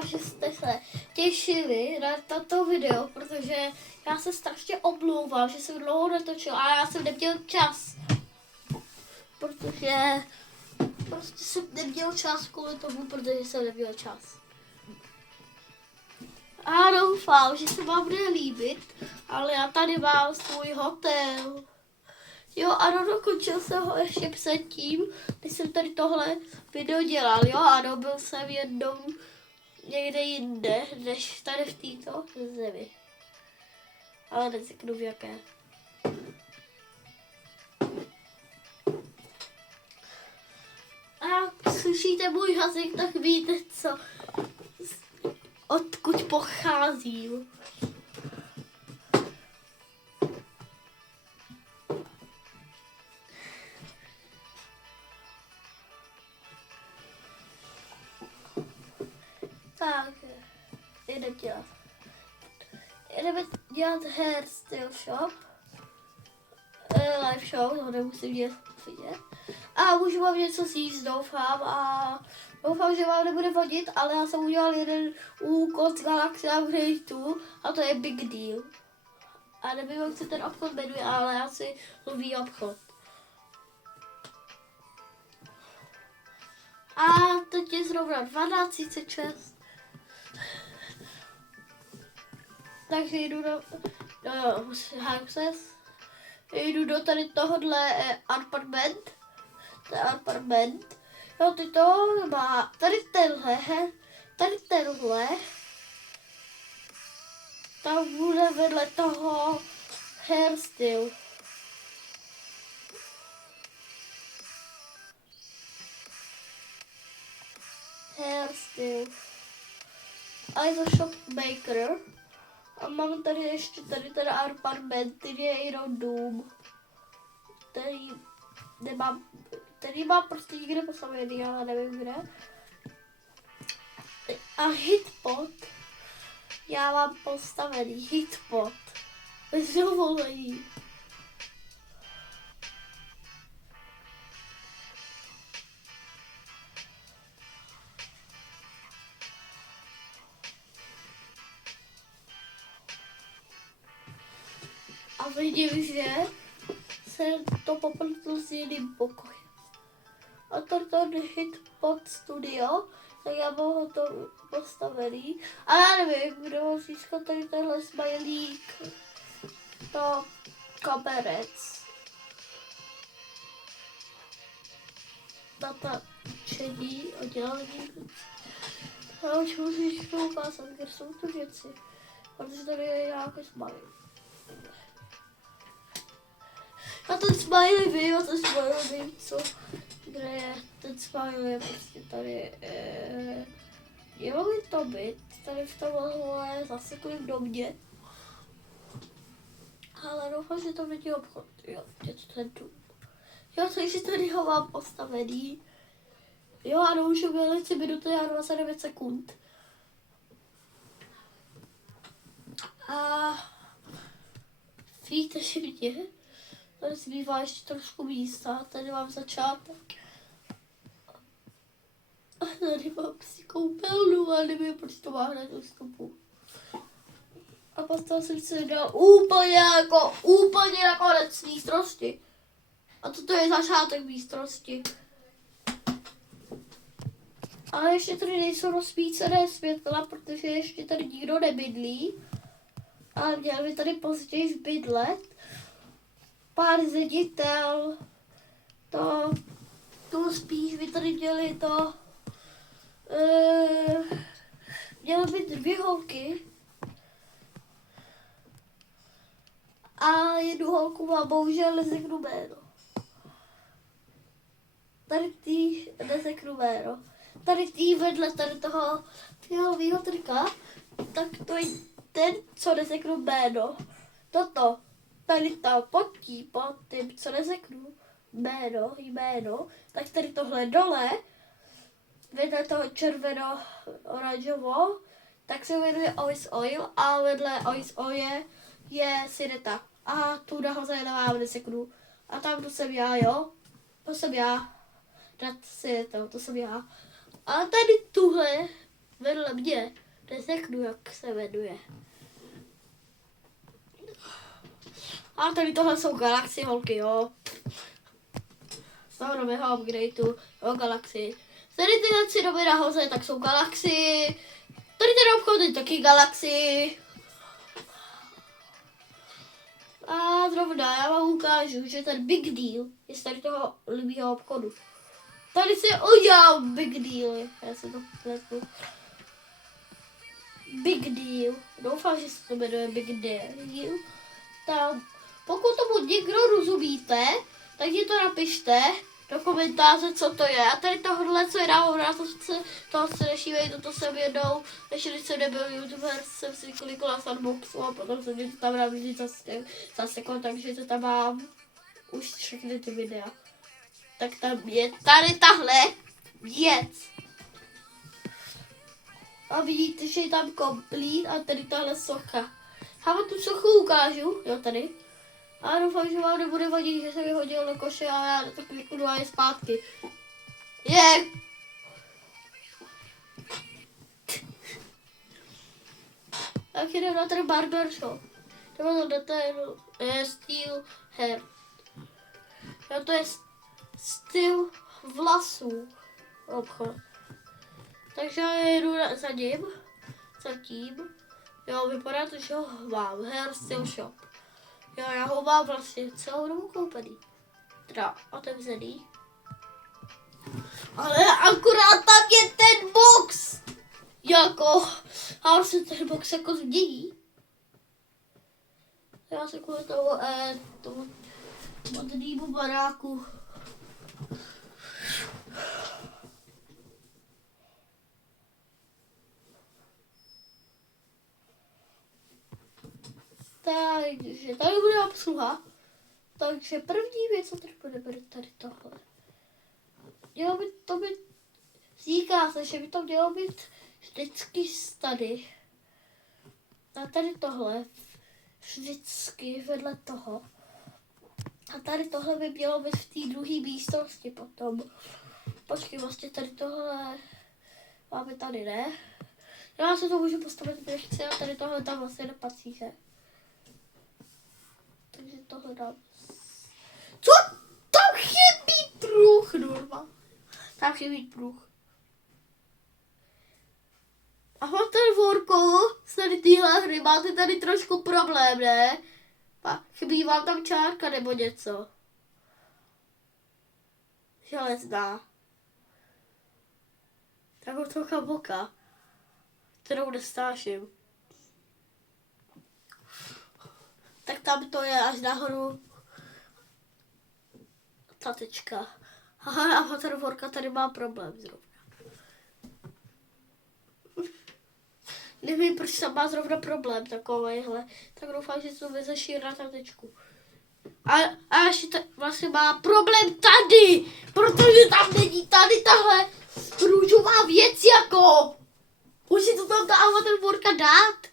Že jste se těšili na toto video, protože já se strašně omlouvám, že jsem dlouho netočila a já jsem neměl čas. Protože prostě jsem neměl čas kvůli tomu, protože jsem neměl čas. A doufám, že se vám bude líbit, ale já tady mám svůj hotel. Jo, ano, dokončil jsem ho ještě předtím, když jsem tady tohle video dělal, jo, ano, byl jsem jednou někde jinde, než tady v této zemi. Ale neřeknu v jaké. A jak slyšíte můj jazyk, tak víte, co, odkud pocházím. Tak, jdeme dělat hairstyle shop, live show, to nemusím vidět. A můžu vám něco říct, doufám, a doufám, že vám nebude vadit, ale já jsem udělal jeden úkol z Galaxy Upgradeu a to je big deal. A nevím, jak se ten obchod jmenuje, ale já si lový obchod. A teď je zrovna 12:36. Takže jdu do houses. Jdu do tady tohohle apartment. To je apartment. Jo, ty to má tady tenhle. Tam bude vedle toho hairstyle. A je to shopmaker. A mám tady ještě ten apartment, který je jenom dům. Který má prostě někde postavený, ale nevím kde. A hitpot. Já mám postavený hitpot. Bez dovolení. A vidím, že se to popletlo s jiným pokojem. A to hitpot studio, tak já mám ho to postavený. A já nevím, kdo získal tady tenhle smajlík. To kaberec. Natáčení a dělání. Já už musím ukázat, kde jsou ty věci. Protože tady je nějaký smajlík. A ten smiley vím, co, kde je ten smiley, prostě tady, mělo by to být, tady v tomhle zaseklém domě, ale doufám, že to není obchod, jo, je to ten dům. Jo, takže tady ho mám postavený, jo, ano, už byly 3 minuty a 29 sekund. A víte, že mě? Tady zbývá ještě trošku místa, tady mám začátek. A tady mám si koupelnu, ale nevím, proč to má hned ústupu. A potom jsem si dal úplně na konec místnosti. A toto je začátek místnosti. Ale ještě tady nejsou rozsvícené světla, protože ještě tady nikdo nebydlí. A měl by tady později bydlet pár ředitel, to spíš by tady měli to, měly být 2 holky a jednu holku má bohužel neřeknu jméno. Tady tý vedle tady toho fialového trika, tak to je ten, co neřeknu jméno. Toto. Tady to pod tím, co neřeknu jméno, tak tady tohle dole, vedle toho červeno-oranžovo, tak se jmenuje Ois Oil a vedle Ois Oil je Sineta. A tu nahoře vám neřeknu. A tam to jsem já, jo? To jsem já. To jsem já. A tady tuhle vedle mě, neřeknu, jak se jmenuje. A tady tohle jsou galaxie, holky, jo. Z toho nového upgradeu, jo, galaxie. Tady tyhle 3 doby nahoře, tak jsou galaxie. Tady ten obchod je taky galaxie. A zrovna já vám ukážu, že ten Big Deal je z tady toho libýho obchodu. Tady se udělal Big Deal, já se to pletu. Big Deal, doufám, že se to jmenuje Big Deal. Tam, pokud tomu někdo rozumíte, tak mi to napište do komentáře, co to je. A tady tohle, co je nahoře, toho se nešívej, toto jsem jednou, než když jsem nebyl youtuber, jsem si klikla Sandboxu a potom jsem mě to tam nabízí zase, takže to tam mám už všechny ty videa. Tak tam je tady tahle věc. A vidíte, že je tam komplít a tady tahle socha. Já vám tu sochu ukážu, jo tady. A doufám, že vám nebude vadit, že jsem ji hodil do koše a já to kliknu a je zpátky. Je! Tak jdem na ten barbershop. Jdeme na ten styl hair. Jo, to je styl vlasů obchod. Takže já jedu za ním, zatím. Jo, vypadá to, že ho mám, hair styl shop. Jo, já ho mám vlastně celou dobu koupený. Teda otevřený. Ale akorát tam je ten box! Jako, a on se ten box jako změní. Já se kvůli tomu modrýmu baráku. Takže tady bude obsluha. Takže první věc, co tady bude tady tohle. Mělo by to být, říká se, že by to mělo být vždycky tady. A tady tohle, vždycky vedle toho. A tady tohle by mělo být v té druhé místnosti potom. Počkej, vlastně tady tohle máme tady, ne? Já se to můžu postavit, kde chci, a tady tohle tam vlastně nepatří, že? Takže tohle dám. Co? Tam chybí pruh, Norma. Tam chybí pruh. A Vorko, s tady téhle hry máte tady trošku problém, ne? Chybí vám tam čárka nebo něco. Železná. Takovou trocha boka, kterou nestáším. Tak tam to je až nahoru ta tečka. Aha, a ten Vorka tady má problém zrovna. Nevím, proč tam má zrovna problém takovejhle. Tak doufám, že to vyřeší na tečku. A ještě vlastně má problém tady, protože tam není tady tahle růžová věc jako. Už si to tam dá ten Vorka dát.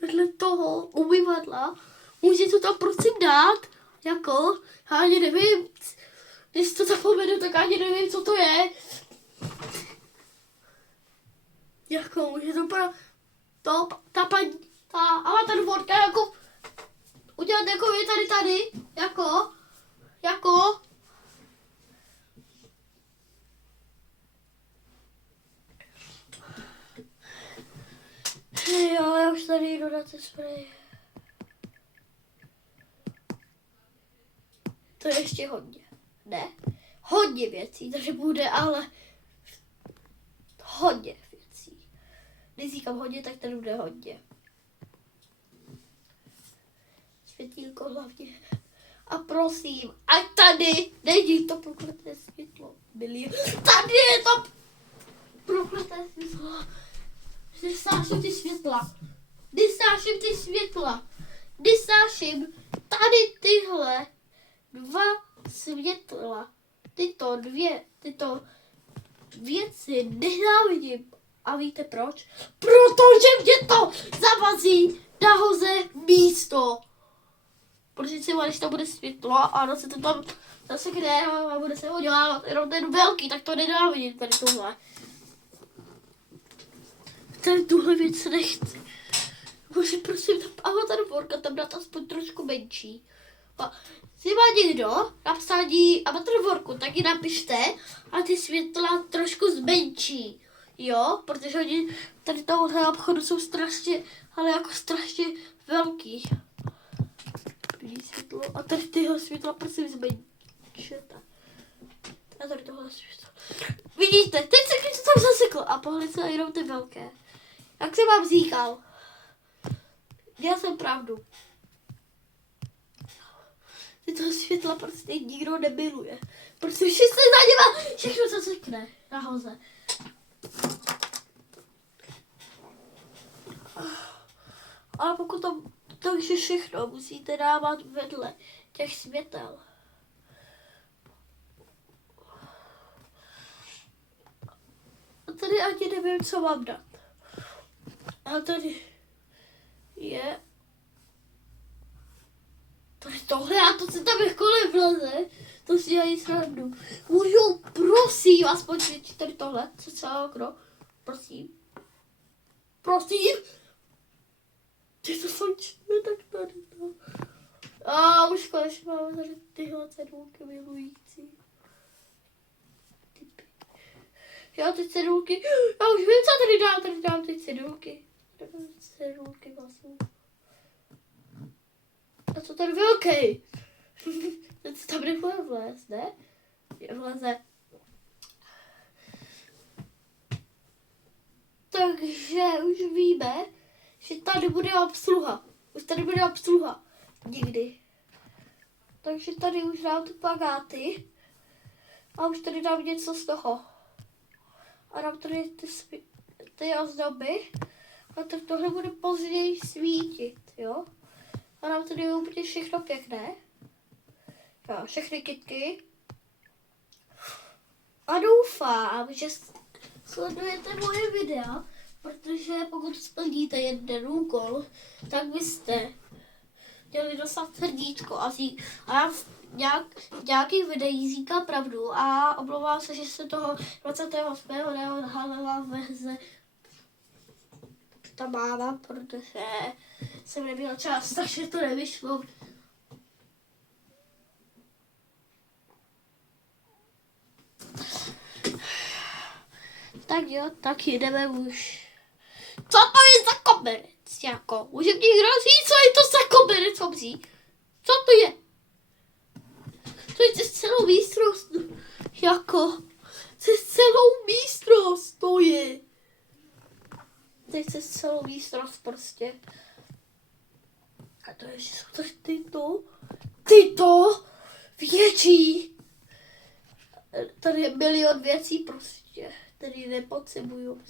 Vedle toho umyvadla. Může to tam prosím dát. Jako, já ani nevím. Když to zapomenu, tak ani nevím, co to je. Jako, může to ta paní, ale ten Vorka jako udělat jako je tady, jako. Jo, já už tady jdu na ty spray. To je ještě hodně, ne? Hodně věcí, takže bude, ale hodně věcí. Když říkám hodně, tak tady bude hodně. Světýlko hlavně. A prosím, ať tady není to prokleté světlo. Tady je to prokleté světlo. Nesnáším ty světla. Nesnáším ty světla. Nesnáším tady tyhle dva světla. Tyto věci nenávidím. A víte proč? Protože mě to zavazí nahoře místo. Protože třeba, když to bude světlo a ono se to tam zasekne a bude se udělávat jenom ten velký, tak to nenávidím tady tohle. tady tuhle věc nechci. Může prosím ta avatarvorka tam dát aspoň trošku menší. A si má někdo napsání avatarvorku, tak ji napište a ty světla trošku zmenší. Jo, protože oni tady tohohle obchodu jsou strašně, ale jako strašně velký. Světlo. A tady tyhle světla prosím zmenšete. A tady tohle světlo. Vidíte, teď se něco tam zaseklo a pohled se jenom ty velké. Jak se vám říkal? Já jsem pravdu. Tyto světla prostě nikdo nemiluje. Protože se za něma všechno zasekne nahoře. Ale pokud takže všechno musíte dávat vedle těch světel. A tady ani nevím, co mám dát. A tady je... Tady tohle a to se tam jakkoliv vleze, to si dělají srandu. Můžu, prosím, aspoň světšit tady tohle, co celé okno. Prosím. Prosím. Ty to slunčné, tak tady to. A už konečně máme tady tyhle cedulky milující. Typy. Já ty cedulky, já už vím, co tady dám ty cedulky. Cedulky vlastně. A co tady velký? Ten se tam nebude vlézt, ne? Vleze. Takže už víme, že tady bude obsluha. Už tady bude obsluha. Nikdy. Takže tady už dám ty plakáty. A už tady dám něco z toho. A dám tady ty ozdoby. A tak tohle bude později svítit, jo? A dám tady úplně všechno pěkné. Jo, všechny kytky. A doufám, že sledujete moje videa, protože pokud splníte jeden úkol, tak byste měli dostat srdíčko a já v nějakých videích říkám pravdu a omlouvám se, že se toho 28. neodhalila verze ta máma, protože jsem neměla čas, takže to nevyšlo. Tak jo, tak jdeme už. Co to je za koberec? Jako, může mě někdo říct, co je to za koberec, obří? Co to je? To je přes celou místnost. Jako, přes celou místnost to je. To je přes celou místnost prostě. A to je, že jsou to tyto větší. Tady je milion věcí prostě, který nepotřebuju.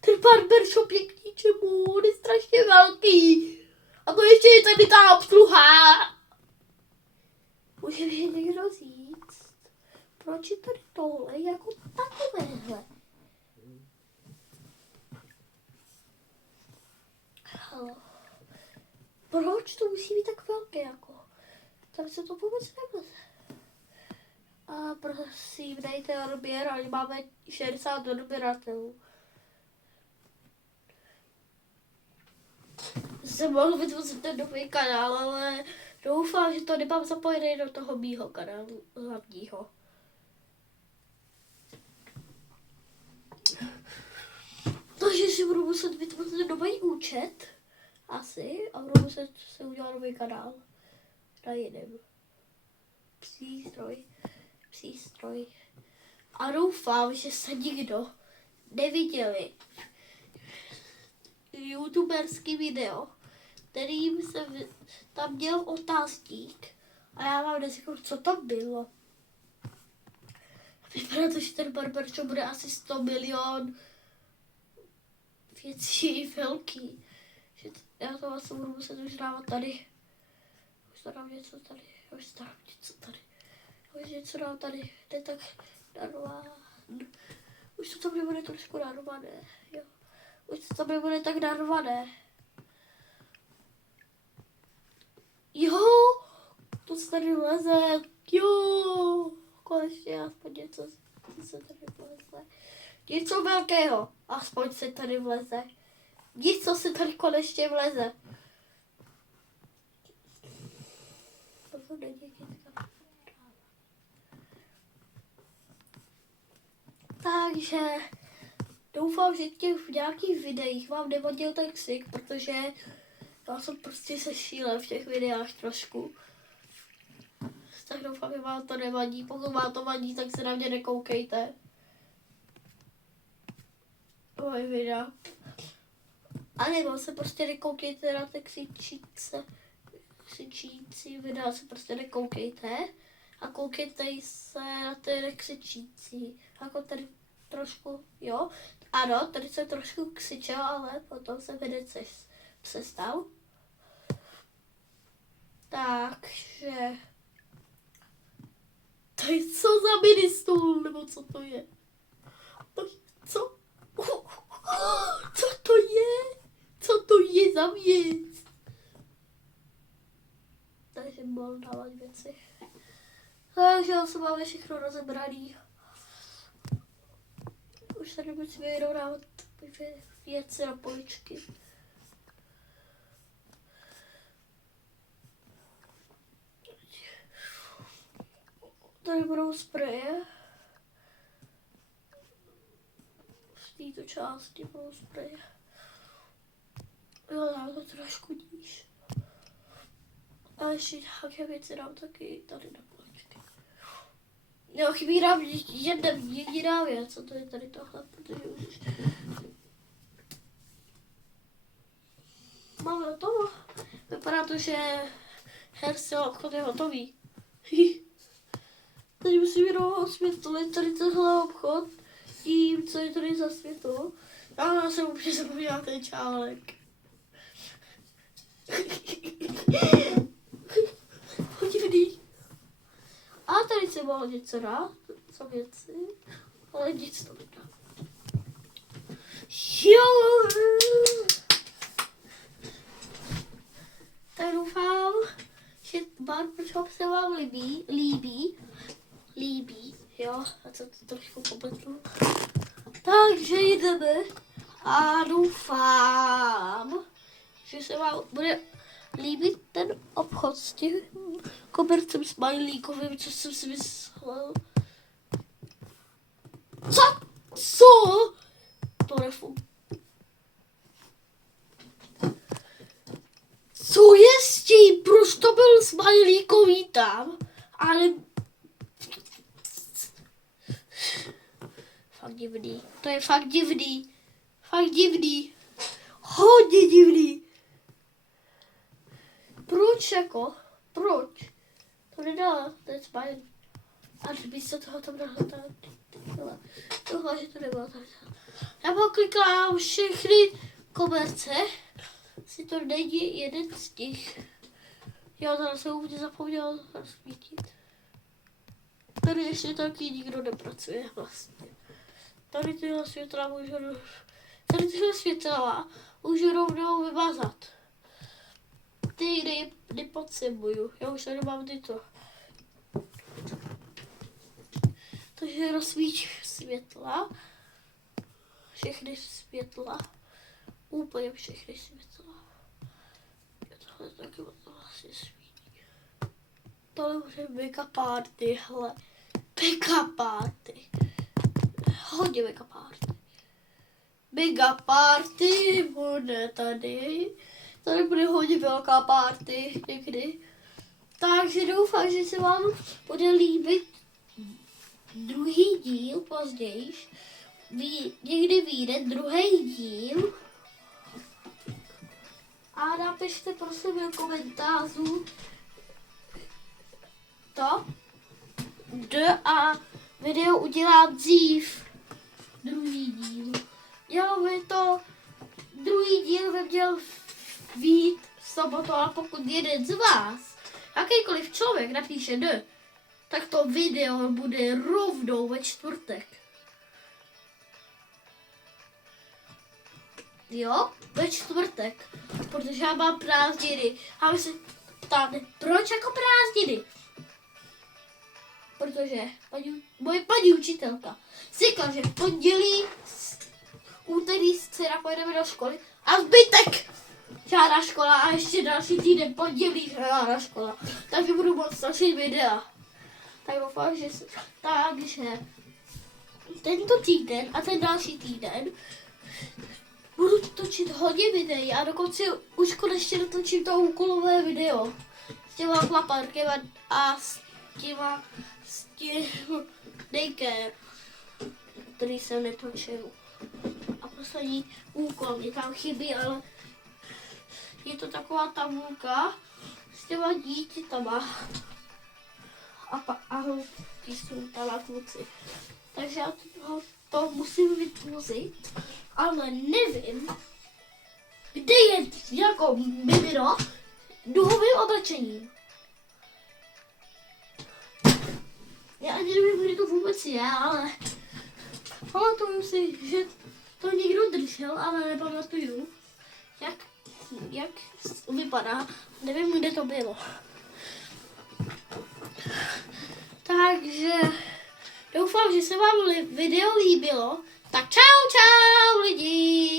Ten barbershop je k ničemu, on je strašně velký. A to ještě je tady ta obsluha. Může mi někdo říct, proč je tady tohle jako takovéhle? Proč to musí být tak velké jako? Tady se to vůbec nevleze. A prosím, dejte odběr, ale máme 60 odběratelů. Jsem mohl vytvořit ten nový kanál, ale doufám, že to nemám zapojené do toho mýho kanálu hlavního. Takže si budu muset vytvořit nový účet. Asi. A budu muset se udělat nový kanál. Na jiném. Přístroj. A doufám, že se nikdo neviděli youtuberský video, kterým se tam měl otázník a já vám neřeknu, co tam bylo. Vypadá to, že ten barbershop bude asi 100 milion věcí velký. Že já to vlastně budu muset už dávat tady. Už to dám něco tady. Už něco dám tady. Ne tak narván. Už to tam nebude trošku narvané. Jo. Už to tam nebude tak narvané. Jo, to se tady leze. Jo, konečně aspoň něco se tady vleze. Něco velkého, aspoň se tady vleze. Něco se tady konečně vleze. Takže doufám, že v nějakých videích vám nevadil ten ksik, protože já jsem prostě se šílel v těch videách trošku. Tak doufám, že vám to nevadí. Pokud vám to vadí, tak se na mě nekoukejte. Moje videa. A nebo se prostě nekoukejte na ty křičící videa, se prostě nekoukejte. A koukejte se na ty nekřičící. Jako tady trošku, jo. Ano, tady jsem trošku křičel, ale potom jsem hned přestal. Takže... To je co za ministůl, nebo co to je? Co? Co to je? Co to je za věc? Takže mohl dávat věci. Takže já jsem máme všechno rozebraný. Už tady musíme jenom dávat věci na poličky. Tady budou spreje. V této části budou spreje. Jo, dám to trošku níž. A ještě nějaké věci dám taky tady na poličky. Jo, chybí nám jediná věc, a to je tady tohle, protože už... Máme hotovo. Vypadá to, že herský obchod je hotový. Teď musím jenom osvětlit tady tenhle obchod tím, co je tady za světlo. A já jsem úplně zapomněla ten čálek. Podivný. A tady se mohl něco dát, co věci, ale nic to nedá. Jo! Tak doufám, že barbershop se vám líbí, jo, a co to trošku popletnu. Takže jdeme a doufám, že se vám bude líbit ten obchod s tím kobercem smajlíkovým, co jsem si myslel. Co? To nefunguje. Co je s tím? Proč to byl smajlíkový tam? Ale... Fakt divný. To je fakt divný. Fakt divný. Hodně divný. Proč jako? Proč? To nedá, to je smajlík. A místo toho tam dala tohle, že to nebylo tak. Já poklikám všechny koberce. Si to není jeden z nich. Já tady jsem úplně zapomněl rozsvítit. Tady ještě taky nikdo nepracuje vlastně. Tady tyhle světla můžu rovnou vymazat. Ty nepotřebuju. Já už tady mám tyto. Takže rozsvíť světla. Všechny světla. Úplně všechny světla. Tohle taky vlastně svítí. Tohle už je mega party, hele. Mega party. Hodně mega party. Mega party bude tady. Tady bude hodně velká party někdy. Takže doufám, že se vám bude líbit druhý díl později. Někdy vyjde druhý díl. A napište prosím do komentářů to. A video udělám dřív. Druhý díl. Druhý díl by měl být v sobotu, a pokud jeden z vás, jakýkoliv člověk napíše D, tak to video bude rovnou ve čtvrtek. Jo, ve čtvrtek, protože já mám prázdniny. A vy se ptáte, proč jako prázdniny? protože moje paní učitelka říkala, že v pondělí, úterý, dcera pojedeme do školy a zbytek žádná škola a ještě další týden pondělí žádná škola. Takže budu moc točit videa. Tak doufám, takže tento týden a ten další týden budu točit hodně videí a dokonce už konečně dotočím to úkolové video s těma chlapárkem a s tím daycare, který jsem netočil. A poslední úkol mi tam chybí, ale je to taková tabulka s těma dítětama a hloubky jsou tam na kluci. Takže já to musím vytvořit, ale nevím, kde je jako mimino duhovým oblečením. Já ani nevím, kde to vůbec je, ale pamatuju si, že to někdo držel, ale nepamatuju, jak vypadá. Nevím, kde to bylo. Takže doufám, že se vám video líbilo. Tak čau, čau lidi!